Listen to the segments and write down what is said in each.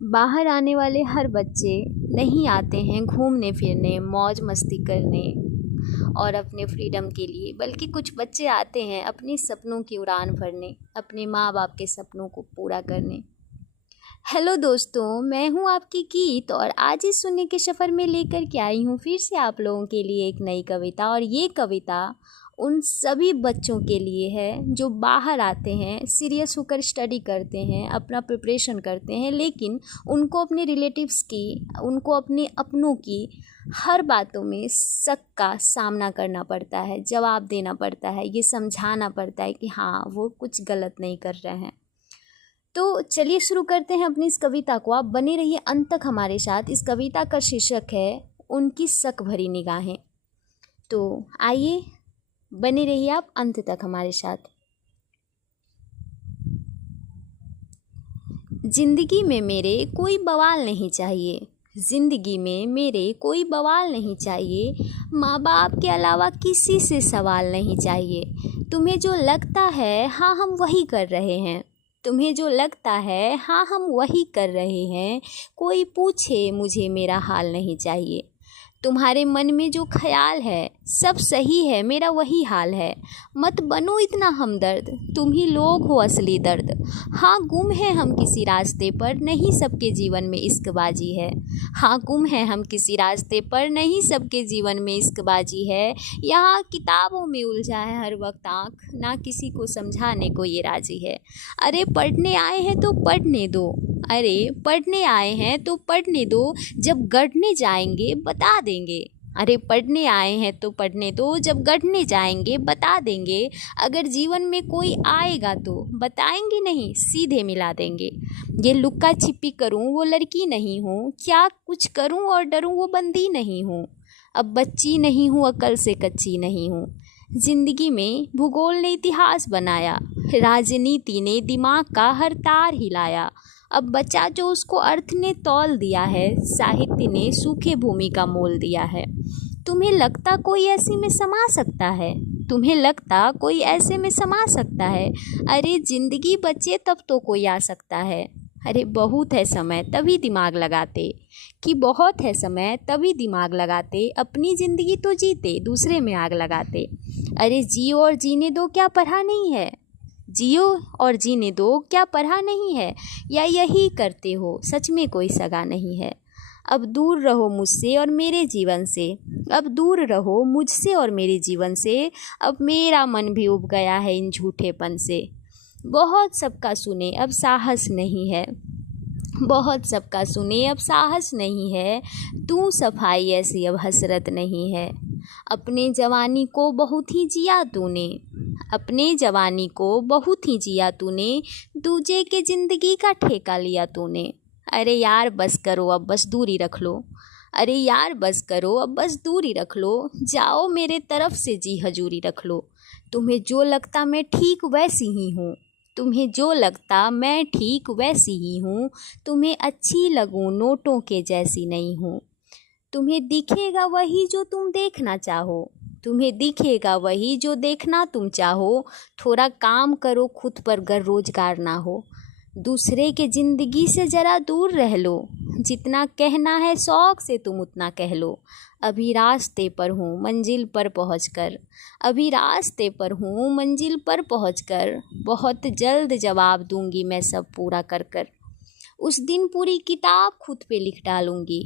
बाहर आने वाले हर बच्चे नहीं आते हैं घूमने फिरने, मौज मस्ती करने और अपने फ्रीडम के लिए, बल्कि कुछ बच्चे आते हैं अपने सपनों की उड़ान भरने, अपने माँ बाप के सपनों को पूरा करने। हेलो दोस्तों, मैं हूँ आपकी गीत और आज इस सुनने के सफ़र में लेकर के आई हूँ फिर से आप लोगों के लिए एक नई कविता। और ये कविता उन सभी बच्चों के लिए है जो बाहर आते हैं, सीरियस होकर स्टडी करते हैं, अपना प्रिपरेशन करते हैं, लेकिन उनको अपने रिलेटिव्स की, उनको अपने अपनों की हर बातों में शक का सामना करना पड़ता है, जवाब देना पड़ता है, ये समझाना पड़ता है कि हाँ वो कुछ गलत नहीं कर रहे हैं। तो चलिए शुरू करते हैं अपनी इस कविता को। आप बने रहिए अंत तक हमारे साथ। इस कविता का शीर्षक है उनकी शक भरी निगाहें। तो आइए बने रहिए आप अंत तक हमारे साथ। जिंदगी में मेरे कोई बवाल नहीं चाहिए, जिंदगी में मेरे कोई बवाल नहीं चाहिए, माँ बाप के अलावा किसी से सवाल नहीं चाहिए। तुम्हें जो लगता है हाँ हम वही कर रहे हैं, तुम्हें जो लगता है हाँ हम वही कर रहे हैं, कोई पूछे मुझे मेरा हाल नहीं चाहिए। तुम्हारे मन में जो ख्याल है सब सही है, मेरा वही हाल है, मत बनो इतना हमदर्द, तुम ही लोग हो असली दर्द। हाँ गुम है हम किसी रास्ते पर, नहीं सबके जीवन में इश्कबाजी है। हाँ गुम है हम किसी रास्ते पर, नहीं सबके जीवन में इश्कबाजी है। यहाँ किताबों में उलझा है हर वक्त आँख, ना किसी को समझाने को ये राजी है। अरे पढ़ने आए हैं तो पढ़ने दो, अरे पढ़ने आए हैं तो पढ़ने दो, जब गढ़ने जाएंगे बता देंगे। अरे पढ़ने आए हैं तो पढ़ने दो, जब गढ़ने जाएंगे बता देंगे। अगर जीवन में कोई आएगा तो बताएंगे नहीं, सीधे मिला देंगे। ये लुक्का छिपी करूं वो लड़की नहीं हूँ, क्या कुछ करूं और डरूं वो बंदी नहीं हूँ। अब बच्ची नहीं हूँ, अकल से कच्ची नहीं हूँ। जिंदगी में भूगोल ने इतिहास बनाया, राजनीति ने दिमाग का हर तार हिलाया। अब बचा जो उसको अर्थ ने तौल दिया है, साहित्य ने सूखे भूमि का मोल दिया है। तुम्हें लगता कोई ऐसी में समा सकता है, तुम्हें लगता कोई ऐसे में समा सकता है। अरे जिंदगी बचे तब तो कोई आ सकता है। अरे बहुत है समय तभी दिमाग लगाते, कि बहुत है समय तभी दिमाग लगाते, अपनी ज़िंदगी तो जीते दूसरे में आग लगाते। अरे जियो और जीने दो क्या पढ़ा नहीं है, जियो और जीने दो क्या पढ़ा नहीं है, या यही करते हो सच में कोई सगा नहीं है। अब दूर रहो मुझसे और मेरे जीवन से, अब दूर रहो मुझसे और मेरे जीवन से, अब मेरा मन भी उब गया है इन झूठेपन से। बहुत सबका सुने अब साहस नहीं है, बहुत सबका सुने अब साहस नहीं है, तू सफाई ऐसी अब हसरत नहीं है। अपने जवानी को बहुत ही जिया तूने, अपने जवानी को बहुत ही जिया तूने, दूजे के ज़िंदगी का ठेका लिया तूने। अरे यार बस करो अब बस दूरी रख लो, अरे यार बस करो अब बस दूरी रख लो, जाओ मेरे तरफ से जी हजूरी रख लो। तुम्हें जो लगता मैं ठीक वैसी ही हूँ, तुम्हें जो लगता मैं ठीक वैसी ही हूँ, तुम्हें अच्छी लगूँ नोटों के जैसी नहीं हूँ। तुम्हें दिखेगा वही जो तुम देखना चाहो, तुम्हें दिखेगा वही जो देखना तुम चाहो। थोड़ा काम करो खुद पर गर रोजगार ना हो, दूसरे के ज़िंदगी से ज़रा दूर रह लो, जितना कहना है शौक़ से तुम उतना कह लो। अभी रास्ते पर हूँ मंजिल पर पहुँचकर, अभी रास्ते पर हूँ मंजिल पर पहुँचकर, बहुत जल्द जवाब दूंगी मैं सब पूरा कर कर। उस दिन पूरी किताब खुद पे लिख डालूंगी,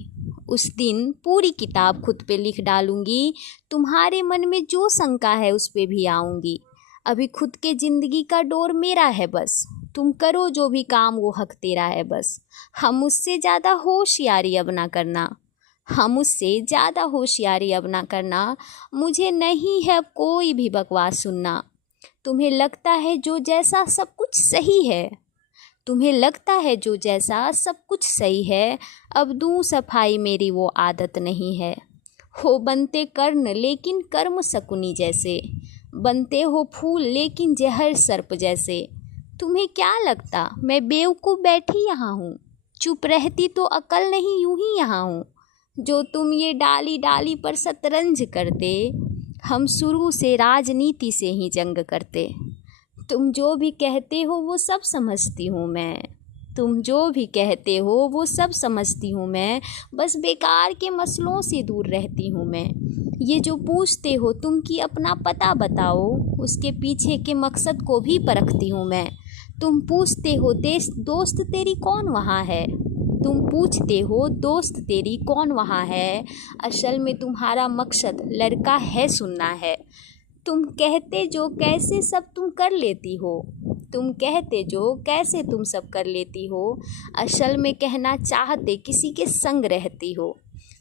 उस दिन पूरी किताब खुद पे लिख डालूंगी, तुम्हारे मन में जो शंका है उस पे भी आऊँगी। अभी खुद के ज़िंदगी का डोर मेरा है बस, तुम करो जो भी काम वो हक तेरा है बस। हम उससे ज़्यादा होशियारी अब ना करना, हम उससे ज़्यादा होशियारी अब ना करना, मुझे नहीं है अब कोई भी बकवास सुनना। तुम्हें लगता है जो जैसा सब कुछ सही है, तुम्हें लगता है जो जैसा सब कुछ सही है, अब दूँ सफाई मेरी वो आदत नहीं है। हो बनते कर्ण लेकिन कर्म शकुनी जैसे, बनते हो फूल लेकिन जहर सर्प जैसे। तुम्हें क्या लगता मैं बेवकूफ़ बैठी यहाँ हूँ, चुप रहती तो अकल नहीं यूं ही यहाँ हूँ। जो तुम ये डाली डाली पर शतरंज करते, हम शुरू से राजनीति से ही जंग करते। तुम जो भी कहते हो वो सब समझती हूँ मैं, तुम जो भी कहते हो वो सब समझती हूँ मैं, बस बेकार के मसलों से दूर रहती हूँ मैं। ये जो पूछते हो तुम कि अपना पता बताओ, उसके पीछे के मकसद को भी परखती हूँ मैं। तुम पूछते हो दोस्त तेरी कौन वहाँ है, तुम पूछते हो दोस्त तेरी कौन वहाँ है, असल में तुम्हारा मकसद लड़का है सुनना है। तुम कहते जो कैसे सब तुम कर लेती हो, तुम कहते जो कैसे तुम सब कर लेती हो, असल में कहना चाहते किसी के संग रहती हो।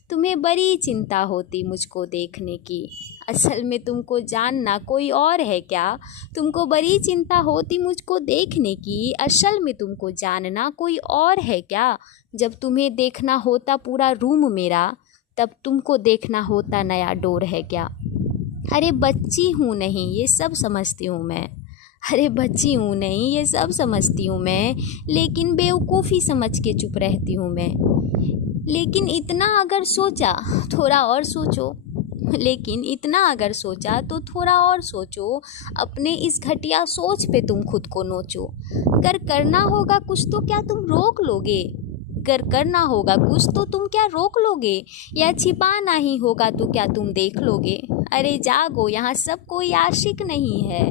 तुम्हें बड़ी चिंता होती मुझको देखने की, असल में तुमको जानना कोई और है क्या। तुमको बड़ी चिंता होती मुझको देखने की, असल में तुमको जानना कोई और है क्या। जब तुम्हें देखना होता पूरा रूम मेरा, तब तुमको देखना होता नया डोर है क्या। अरे बच्ची हूँ नहीं ये सब समझती हूँ मैं, अरे बच्ची हूँ नहीं ये सब समझती हूँ मैं, लेकिन बेवकूफ़ी समझ के चुप रहती हूँ मैं। लेकिन इतना अगर सोचा थोड़ा और सोचो, लेकिन इतना अगर सोचा तो थोड़ा और सोचो, अपने इस घटिया सोच पे तुम खुद को नोचो। अगर करना होगा कुछ तो क्या तुम रोक लोगे, अगर करना होगा कुछ तो तुम क्या रोक लोगे, या छिपाना ही होगा तो क्या तुम देख लोगे। अरे जागो यहाँ सब कोई आशिक नहीं है,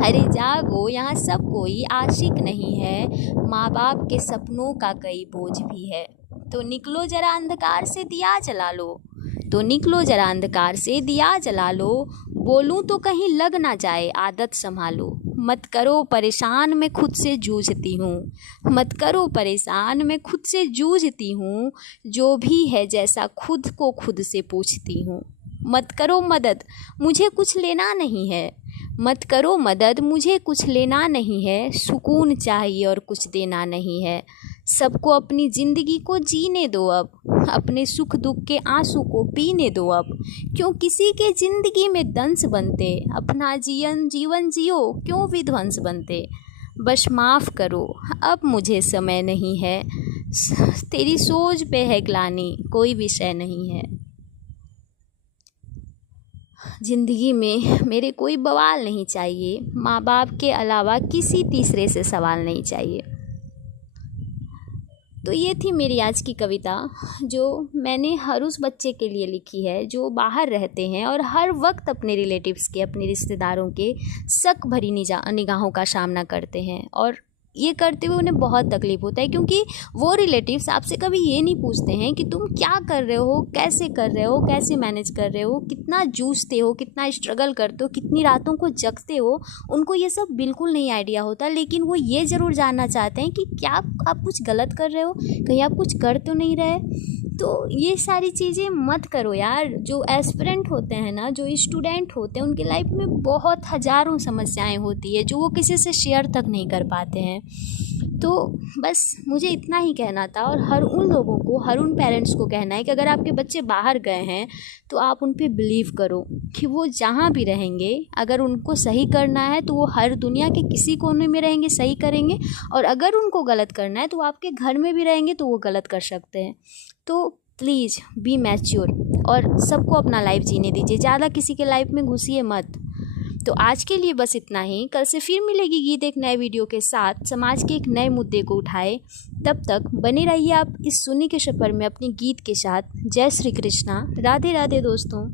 अरे जागो यहाँ सब कोई आशिक नहीं है, माँ बाप के सपनों का कई बोझ भी है। तो निकलो जरा अंधकार से दिया जला लो, तो निकलो जरा अंधकार से दिया जला लो, बोलूं तो कहीं लग ना जाए आदत संभालो। मत करो परेशान मैं खुद से जूझती हूँ, मत करो परेशान मैं खुद से जूझती हूँ, जो भी है जैसा खुद को खुद से पूछती हूँ। मत करो मदद मुझे कुछ लेना नहीं है, मत करो मदद मुझे कुछ लेना नहीं है, सुकून चाहिए और कुछ देना नहीं है। सबको अपनी ज़िंदगी को जीने दो अब, अपने सुख दुख के आंसू को पीने दो अब। क्यों किसी के ज़िंदगी में दंस बनते, अपना जीवन जियो क्यों विध्वंस बनते। बस माफ़ करो अब मुझे समय नहीं है, तेरी सोच पे है ग्लानि कोई विषय नहीं है। ज़िंदगी में मेरे कोई बवाल नहीं चाहिए, माँ बाप के अलावा किसी तीसरे से सवाल नहीं चाहिए। तो ये थी मेरी आज की कविता, जो मैंने हर उस बच्चे के लिए लिखी है जो बाहर रहते हैं और हर वक्त अपने रिलेटिव्स के, अपने रिश्तेदारों के शक भरी निगाहों का सामना करते हैं। और ये करते हुए उन्हें बहुत तकलीफ़ होता है, क्योंकि वो रिलेटिव्स आपसे कभी ये नहीं पूछते हैं कि तुम क्या कर रहे हो, कैसे कर रहे हो, कैसे मैनेज कर रहे हो, कितना जूझते हो, कितना स्ट्रगल करते हो, कितनी रातों को जगते हो। उनको ये सब बिल्कुल नहीं आइडिया होता, लेकिन वो ये ज़रूर जानना चाहते हैं कि क्या आप कुछ गलत कर रहे हो, कहीं आप कुछ कर तो नहीं रहे। तो ये सारी चीज़ें मत करो यार। जो एस्पिरेंट होते हैं ना, जो स्टूडेंट होते हैं, उनकी लाइफ में बहुत हज़ारों समस्याएं होती है जो वो किसी से शेयर तक नहीं कर पाते हैं। तो बस मुझे इतना ही कहना था, और हर उन लोगों को, हर उन पेरेंट्स को कहना है कि अगर आपके बच्चे बाहर गए हैं तो आप उन पे बिलीव करो कि वो जहाँ भी रहेंगे, अगर उनको सही करना है तो वो हर दुनिया के किसी कोने में रहेंगे सही करेंगे, और अगर उनको गलत करना है तो आपके घर में भी रहेंगे तो वो गलत कर सकते हैं। तो प्लीज़ बी मैच्योर और सबको अपना लाइफ जीने दीजिए, ज़्यादा किसी के लाइफ में घुसिए मत। तो आज के लिए बस इतना ही। कल से फिर मिलेगी गीत एक नए वीडियो के साथ, समाज के एक नए मुद्दे को उठाए। तब तक बने रहिए आप इस सुनी के सफ़र में अपने गीत के साथ। जय श्री कृष्णा, राधे राधे दोस्तों।